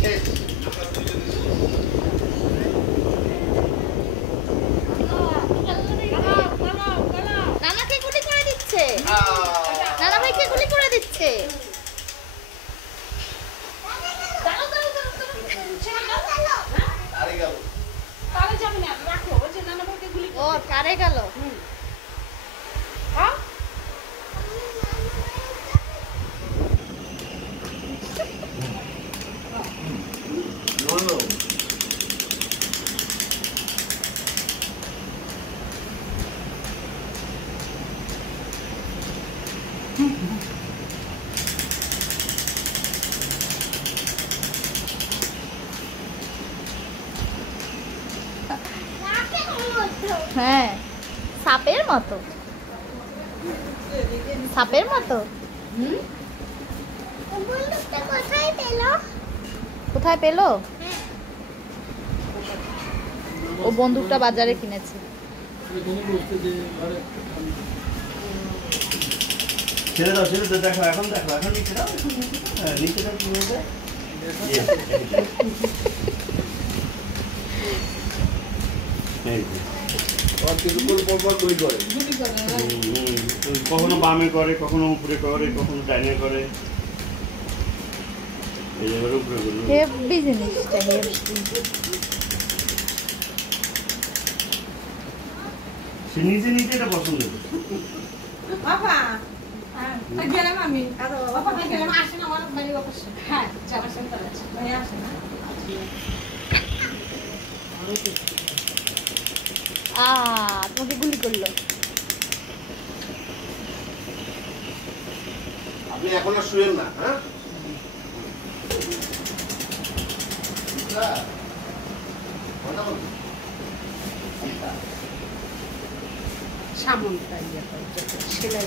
শেষ। নানাকে গুলি করে দিচ্ছে, নানা ভাইকে গুলি করে দিচ্ছে। ও কারে গেল? হ্যাঁ, সাপের মতো, সাপের মতো। কোথায় পেলো? ও বন্দুকটা বাজারে কিনেছে। ছেড়ে দাও, ছেড়ে দাও, দেখো এখন, দেখো এখন নিচে দাও, নিচে দাও, কি হয়েছে? কখনো বামে করে, কখনো উপরে করে, কখনো ডাইনে করে। উপরে হেভি জিনিসটা, হেভি। সে নিজে নিজে এটা পছন্দ করে। বাবা গেলাম আমি, বাবা গেলাম, আসেন আমার বাড়ির অবশ্য। হ্যাঁ যাবার সাথে আছে ভাই, আসেন না। তোমাকে গুলি করলো। আপনি এখন আর শুয়েন না, হ্যাঁ? সামনটা ইয়ে করে সেলাই